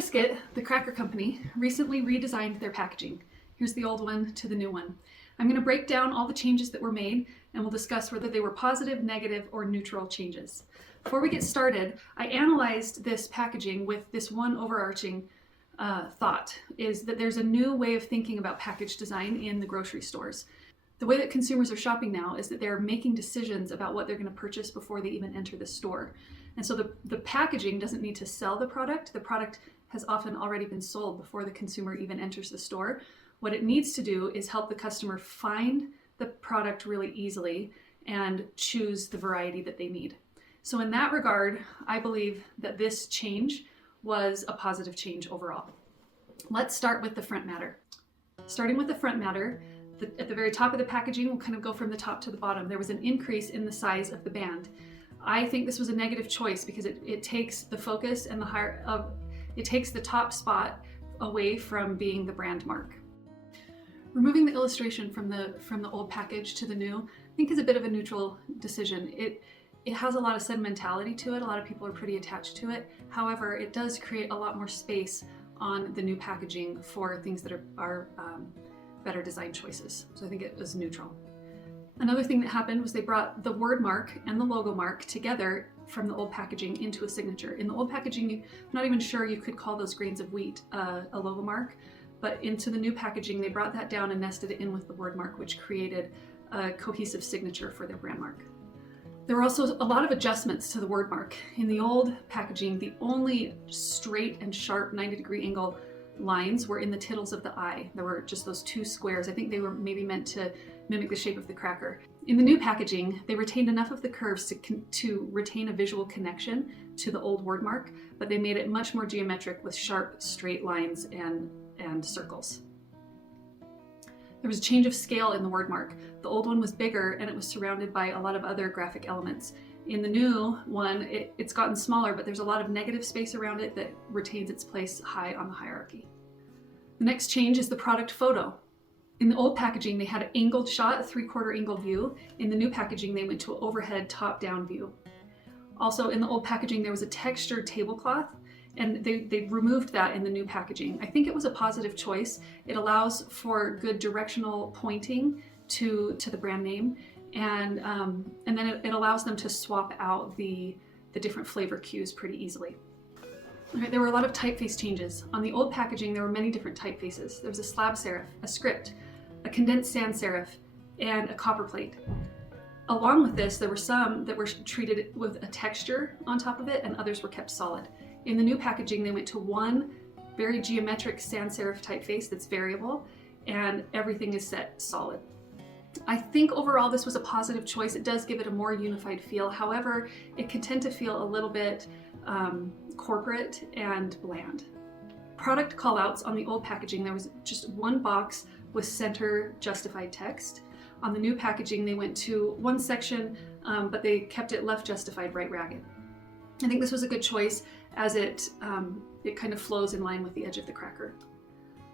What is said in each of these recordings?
Triscuit, the cracker company, recently redesigned their packaging. Here's the old one to the new one. I'm going to break down all the changes that were made, and we'll discuss whether they were positive, negative, or neutral changes. Before we get started, I analyzed this packaging with this one overarching thought, is that there's a new way of thinking about package design in the grocery stores. The way that consumers are shopping now is that they're making decisions about what they're going to purchase before they even enter the store. And so the packaging doesn't need to sell the product. The product has often already been sold before the consumer even enters the store. What it needs to do is help the customer find the product really easily and choose the variety that they need. So in that regard, I believe that this change was a positive change overall. Let's start with the front matter. Starting with the front matter, at the very top of the packaging, we'll kind of go from the top to the bottom. There was an increase in the size of the band. I think this was a negative choice because it takes the focus and it takes the top spot away from being the brand mark. Removing the illustration from the old package to the new, I think is a bit of a neutral decision. It has a lot of sentimentality to it. A lot of people are pretty attached to it. However, it does create a lot more space on the new packaging for things that are better design choices. So I think it was neutral. Another thing that happened was they brought the word mark and the logo mark together from the old packaging into a signature. In the old packaging, I'm not even sure you could call those grains of wheat a logo mark, but into the new packaging, they brought that down and nested it in with the word mark, which created a cohesive signature for their brand mark. There were also a lot of adjustments to the word mark. In the old packaging, the only straight and sharp 90-degree angle lines were in the tittles of the eye. There were just those two squares. I think they were maybe meant to mimic the shape of the cracker. In the new packaging, they retained enough of the curves to retain a visual connection to the old word mark, but they made it much more geometric with sharp, straight lines and circles. There was a change of scale in the word mark. The old one was bigger and it was surrounded by a lot of other graphic elements. In the new one, it's gotten smaller, but there's a lot of negative space around it that retains its place high on the hierarchy. The next change is the product photo. In the old packaging, they had an angled shot, a 3/4 angle view. In the new packaging, they went to an overhead top-down view. Also, in the old packaging, there was a textured tablecloth, and they removed that in the new packaging. I think it was a positive choice. It allows for good directional pointing to the brand name, and then it allows them to swap out the different flavor cues pretty easily. All right, there were a lot of typeface changes. On the old packaging, there were many different typefaces. There was a slab serif, a script, a condensed sans serif, and a copper plate. Along with this, there were some that were treated with a texture on top of it, and others were kept solid. In the new packaging, they went to one very geometric sans serif typeface that's variable, and everything is set solid. I think overall this was a positive choice. It does give it a more unified feel. However, it can tend to feel a little bit corporate and bland. Product callouts on the old packaging, there was just one box with center justified text. On the new packaging, they went to one section, but they kept it left justified, right ragged. I think this was a good choice as it kind of flows in line with the edge of the cracker.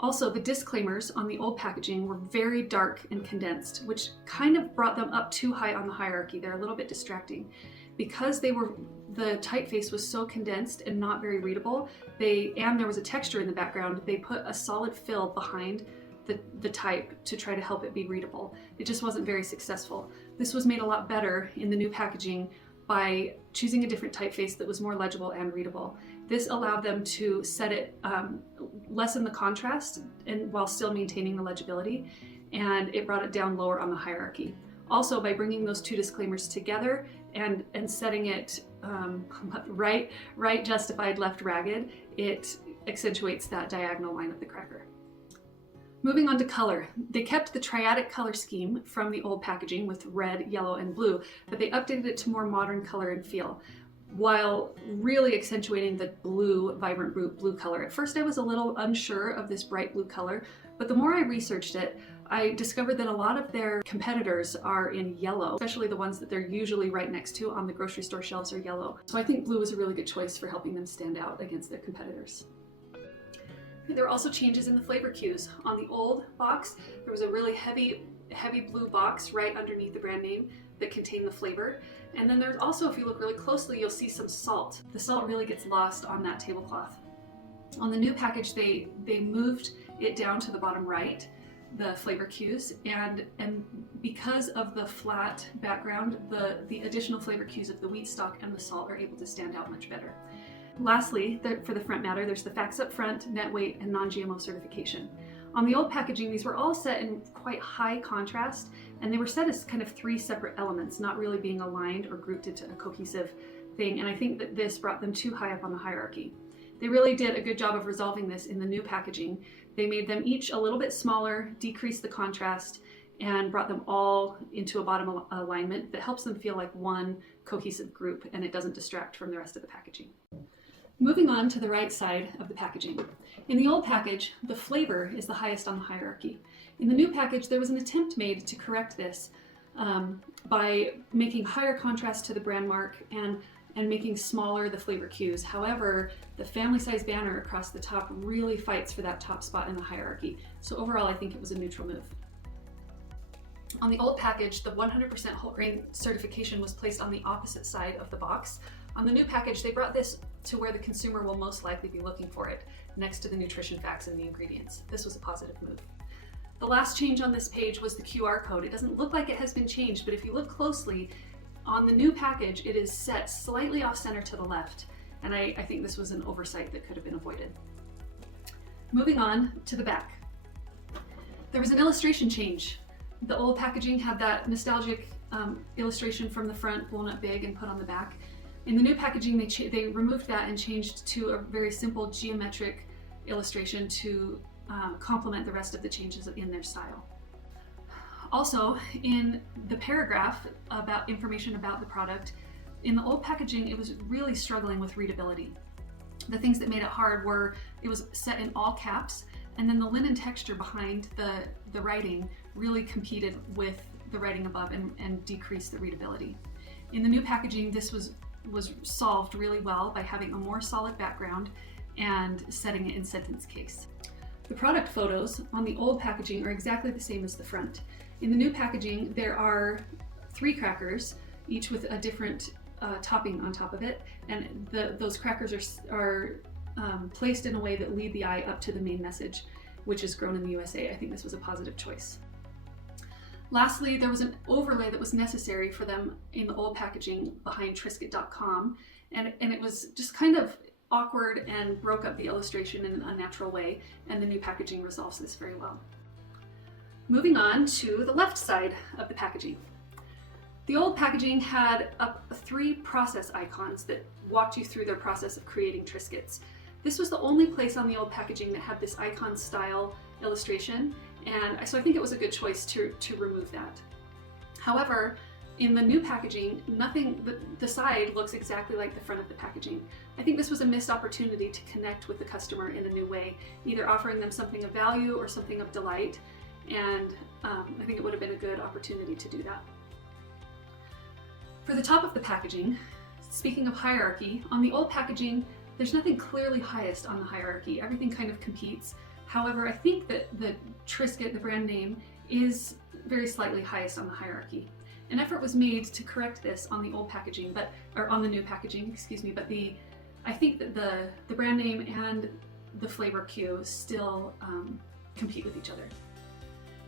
Also, the disclaimers on the old packaging were very dark and condensed, which kind of brought them up too high on the hierarchy. They're a little bit distracting. Because the typeface was so condensed and not very readable, and there was a texture in the background, they put a solid fill behind the type to try to help it be readable. It just wasn't very successful. This was made a lot better in the new packaging by choosing a different typeface that was more legible and readable. This allowed them to set it, lessen the contrast and while still maintaining the legibility, and it brought it down lower on the hierarchy. Also, by bringing those two disclaimers together and setting it right justified, left ragged, it accentuates that diagonal line of the cracker. Moving on to color, they kept the triadic color scheme from the old packaging with red, yellow, and blue, but they updated it to more modern color and feel, while really accentuating the blue, vibrant blue color. At first I was a little unsure of this bright blue color, but the more I researched it, I discovered that a lot of their competitors are in yellow, especially the ones that they're usually right next to on the grocery store shelves are yellow. So I think blue is a really good choice for helping them stand out against their competitors. There were also changes in the flavor cues. On the old box, there was a really heavy blue box right underneath the brand name that contained the flavor. And then there's also, if you look really closely, you'll see some salt. The salt really gets lost on that tablecloth. On the new package, they moved it down to the bottom right, the flavor cues, and because of the flat background, the additional flavor cues of the wheat stock and the salt are able to stand out much better. Lastly, for the front matter, there's the facts up front, net weight, and non-GMO certification. On the old packaging, these were all set in quite high contrast, and they were set as kind of 3 separate elements, not really being aligned or grouped into a cohesive thing, and I think that this brought them too high up on the hierarchy. They really did a good job of resolving this in the new packaging. They made them each a little bit smaller, decreased the contrast, and brought them all into a bottom alignment that helps them feel like one cohesive group, and it doesn't distract from the rest of the packaging. Moving on to the right side of the packaging. In the old package, the flavor is the highest on the hierarchy. In the new package, there was an attempt made to correct this by making higher contrast to the brand mark and making smaller the flavor cues. However, the family size banner across the top really fights for that top spot in the hierarchy. So overall, I think it was a neutral move. On the old package, the 100% whole grain certification was placed on the opposite side of the box. On the new package, they brought this to where the consumer will most likely be looking for it, next to the nutrition facts and the ingredients. This was a positive move. The last change on this page was the QR code. It doesn't look like it has been changed, but if you look closely, on the new package, it is set slightly off center to the left, and I think this was an oversight that could have been avoided. Moving on to the back. There was an illustration change. The old packaging had that nostalgic illustration from the front blown up big and put on the back. In the new packaging, they removed that and changed to a very simple geometric illustration to complement the rest of the changes in their style. Also, in the paragraph about information about the product, in the old packaging, it was really struggling with readability. The things that made it hard were it was set in all caps, and then the linen texture behind the writing really competed with the writing above and decreased the readability. In the new packaging, this was solved really well by having a more solid background and setting it in sentence case. The product photos on the old packaging are exactly the same as the front. In the new packaging, there are 3 crackers, each with a different topping on top of it, and those crackers are placed in a way that lead the eye up to the main message, which is grown in the USA. I think this was a positive choice. Lastly, there was an overlay that was necessary for them in the old packaging behind Triscuit.com, and it was just kind of awkward and broke up the illustration in an unnatural way, and the new packaging resolves this very well. Moving on to the left side of the packaging. The old packaging had 3 process icons that walked you through their process of creating Triscuits. This was the only place on the old packaging that had this icon style illustration, and so I think it was a good choice to remove that. However, in the new packaging, the side looks exactly like the front of the packaging. I think this was a missed opportunity to connect with the customer in a new way, either offering them something of value or something of delight, and I think it would have been a good opportunity to do that. For the top of the packaging, speaking of hierarchy, on the old packaging, there's nothing clearly highest on the hierarchy. Everything kind of competes. However, I think that the Triscuit, the brand name, is very slightly highest on the hierarchy. An effort was made to correct this on the old packaging, or on the new packaging, excuse me, but I think that the brand name and the flavor cue still compete with each other.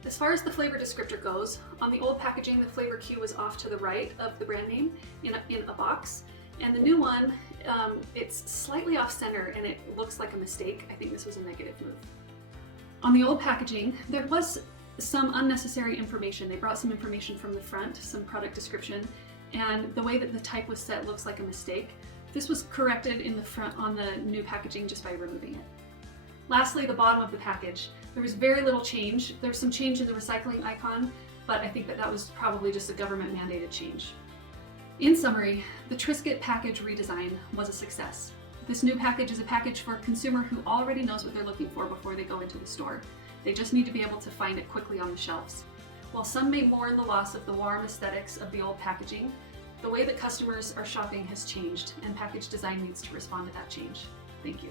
As far as the flavor descriptor goes, on the old packaging, the flavor cue was off to the right of the brand name in a box, and the new one, it's slightly off center and it looks like a mistake. I think this was a negative move. On the old packaging, there was some unnecessary information. They brought some information from the front, some product description, and the way that the type was set looks like a mistake. This was corrected in the front on the new packaging just by removing it. Lastly, the bottom of the package. There was very little change. There's some change in the recycling icon, but I think that was probably just a government mandated change. In summary, the Triscuit package redesign was a success. This new package is a package for a consumer who already knows what they're looking for before they go into the store. They just need to be able to find it quickly on the shelves. While some may mourn the loss of the warm aesthetics of the old packaging, the way that customers are shopping has changed, and package design needs to respond to that change. Thank you.